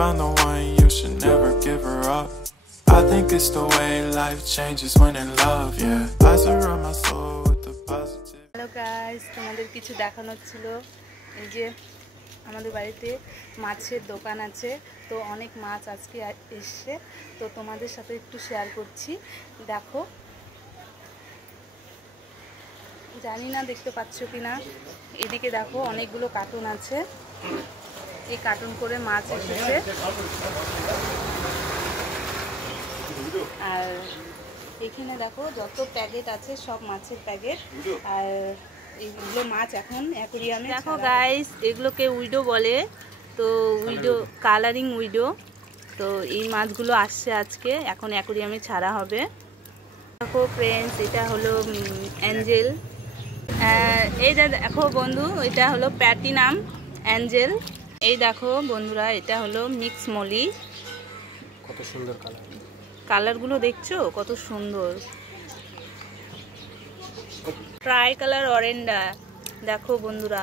found the one, you should never give her up. I think it's the way life changes when in love, yeah. I surround my soul with the positive. Hello guys, তোমাদের কিছু দেখানোর ছিল। এই যে আমাদের বাড়িতে মাছের দোকান আছে, তো অনেক মাছ আজকে এসছে, তো তোমাদের সাথে একটু শেয়ার করছি। দেখো, জানি না দেখতে পাচ্ছ কিনা, এদিকে দেখো অনেকগুলো কার্টুন আছে, এই কার্টুন করে মাছ এসেছে। আর এখানে দেখো যত প্যাকেট আছে সব মাছের প্যাকেট, আর এইগুলো মাছ এখন অ্যাকোরিয়ামে। দেখো গাইস, এগুলোকে উইডো বলে, তো উইডো কালারিং উইডো, তো এই মাছগুলো আসছে আজকে, এখন অ্যাকোরিয়ামে ছাড়া হবে। দেখো ফ্রেন্ডস, এটা হলো অ্যাঞ্জেল। এইটা দেখো বন্ধু, এটা হলো প্যাটিনাম অ্যাঞ্জেল। এই দেখো বন্ধুরা, এটা হলো মিক্স মলি। কত সুন্দর কালার, কালারগুলো দেখছো কত সুন্দর। ট্রাই কালার অরেন্ডা, দেখো বন্ধুরা,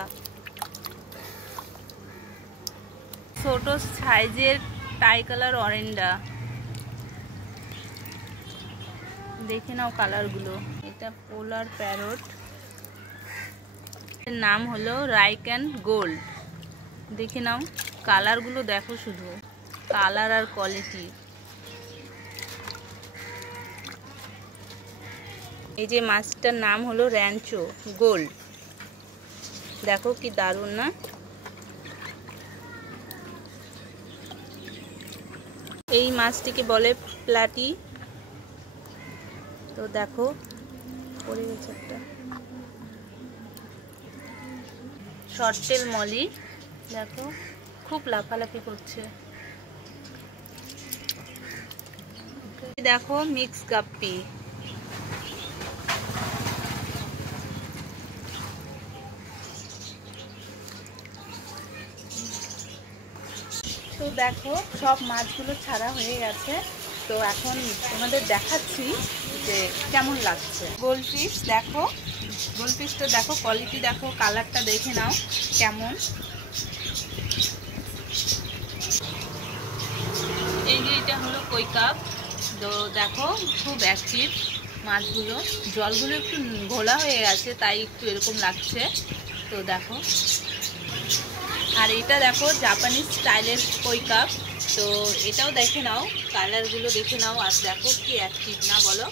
ছোট সাইজের ট্রাই কালার অরেন্ডা, দেখে নাও কালারগুলো। এটা পোলার প্যারট, এর নাম হলো রাইক্যান গোল্ড। দেখে নাও কালারগুলো, দেখো শুধু কালার আর কোয়ালিটি। এই যে মাছটার নাম হলো র্যাঞ্চো গোল্ড, দেখো কি দারুণ না। এই মাছটিকে বলে প্লাটি। তো দেখো পড়ে গেছে একটা। শর্টেল মলি, দেখো খুব লাফালাফি করছে। দেখো মিক্স গাপ্পি, তো দেখো সব মাছগুলো ছাড়া হয়ে গেছে, তো এখন তোমাদের দেখাচ্ছি যে কেমন লাগছে। গোল্ডফিশ দেখো, গোল্ডফিশটা দেখো কোয়ালিটি, দেখো কালারটা দেখে নাও কেমন। এই যে এটা হলো কই কাপ, তো দেখো খুব অ্যাক্টিভ মাছগুলো, জলগুলো একটু ঘোলা হয়ে গেছে তাই একটু এরকম লাগছে। তো দেখো, আর এটা দেখো জাপানিজ স্টাইলের কই কাপ, তো এটাও দেখে নাও, কালারগুলো দেখে নাও, আর দেখো কি অ্যাক্টিভ না বলো।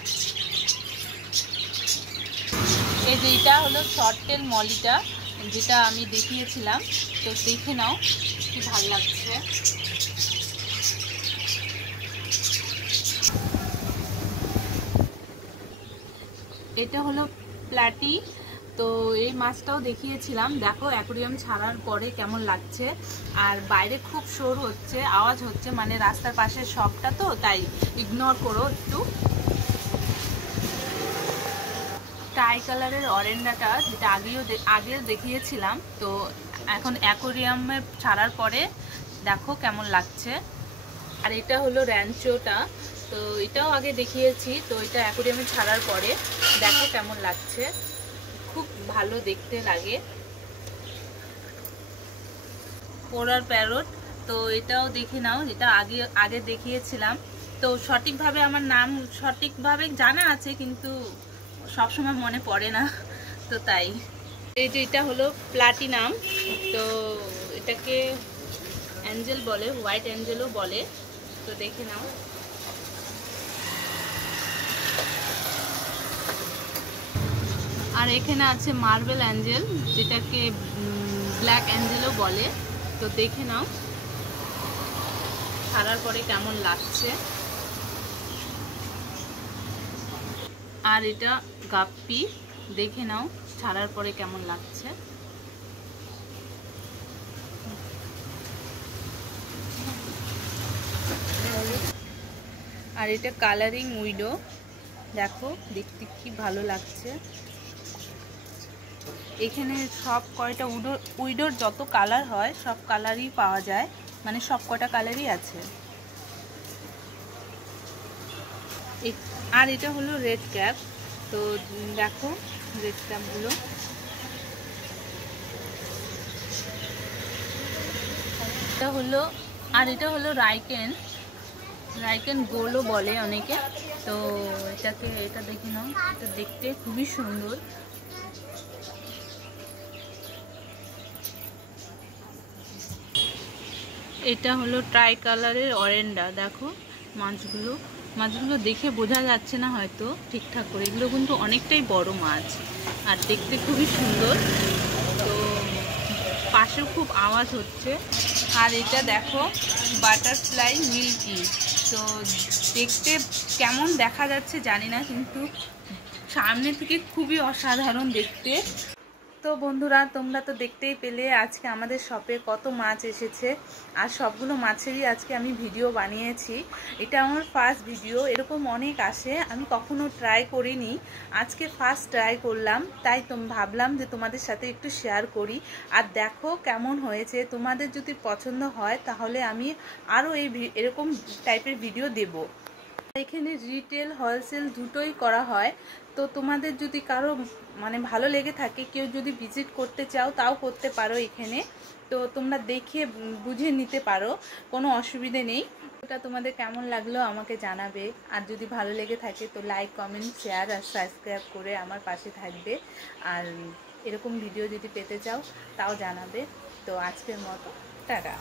এই যে এটা হলো শর্টেল মলিটা, যেটা আমি দেখিয়েছিলাম, তো দেখে নাও কি ভালো লাগছে। এটা হলো প্লাটি, তো এই মাছটাও দেখিয়েছিলাম, দেখো অ্যাকোরিয়াম ছাড়ার পরে কেমন লাগছে। আর বাইরে খুব শোর হচ্ছে, আওয়াজ হচ্ছে, মানে রাস্তার পাশে শপটা, তো তাই ইগনোর করো একটু। ট্রাই কালারের অরেন্ডাটা যেটা আগে দেখিয়েছিলাম, তো এখন অ্যাকোরিয়ামে ছাড়ার পরে দেখো কেমন লাগছে। আর এটা হলো র্যাঞ্চোটা, তো এটাও আগে দেখিয়েছি, তো এটা অ্যাকোরিয়ামে ছাড়ার পরে দেখো কেমন লাগছে, খুব ভালো দেখতে লাগে। পোলার প্যারট, তো এটাও দেখে নাও, যেটা আগে দেখিয়েছিলাম, তো সঠিকভাবে আমার নাম সঠিকভাবে জানা আছে কিন্তু সবসময় মনে পড়ে না, তো তাই। এই যে এটা হলো প্লাটিনাম, তো এটাকে অ্যাঞ্জেল বলে, হোয়াইট অ্যাঞ্জেলও বলে, তো দেখে নাও। আর এখানে আছে মার্বেল অ্যাঞ্জেল, যেটাকে ব্ল্যাক অ্যাঞ্জেলও বলে, তো দেখে নাও ছাড়ার পরে কেমন লাগছে। আর এটা গাপ্পি, দেখে নাও ছাড়ার পরে কেমন লাগছে। আর এটা কালারিং উইডো, দেখো দেখতে কি ভালো লাগছে। এখানে সব কয়টা উইডোর যত কালার হয় সব কালারই পাওয়া যায়, মানে সব কটা কালারই আছে। আর এটা হলো রেড ক্যাপ, তো দেখো রেড ক্যাপগুলো, এটা হলো আর এটা হলো রাইকেন, রাইকেন গোলও বলে অনেকে। তো এটা দেখে নাও, এটা দেখতে খুবই সুন্দর। এটা হলো ট্রাই কালারের অরেন্ডা। দেখো মাছগুলো দেখে বোঝা যাচ্ছে না হয়তো ঠিকঠাক করে, এগুলো কিন্তু অনেকটাই বড় মাছ আর দেখতে খুবই সুন্দর। তো পাশেও খুব আওয়াজ হচ্ছে। আর এটা দেখো বাটারফ্লাই মিল্কি, তো দেখতে কেমন দেখা যাচ্ছে জানি না, কিন্তু সামনে থেকে খুবই অসাধারণ দেখতে। তো বন্ধুরা, তোমরা তো দেখতেই পেলে আজকে আমাদের শপে কত মাছ এসেছে, আর সবগুলো মাছেরই আজকে আমি ভিডিও বানিয়েছি। এটা আমার ফার্স্ট ভিডিও, এরকম অনেক আসে, আমি কখনো ট্রাই করিনি, আজকে ফার্স্ট ট্রাই করলাম, তাই ভাবলাম যে তোমাদের সাথে একটু শেয়ার করি। আর দেখো কেমন হয়েছে, তোমাদের যদি পছন্দ হয় তাহলে আমি আরও এরকম টাইপের ভিডিও দেব। এখানে রিটেল হোলসেল দুটোই করা হয়। তো তোমাদের যদি কারো মানে ভালো লেগে থাকে, কেউ যদি ভিজিট করতে চাও তাও করতে পারো এখানে। তো তোমরা দেখে বুঝে নিতে পারো, কোনো অসুবিধে নেই। এটা তোমাদের কেমন লাগলো আমাকে জানাবে। আর যদি ভালো লেগে থাকে তো লাইক, কমেন্ট, শেয়ার আর সাবস্ক্রাইব করে আমার পাশে থাকবে। আর এরকম ভিডিও যদি পেতে চাও তাও জানাবে। তো আজকের মতো টাটা।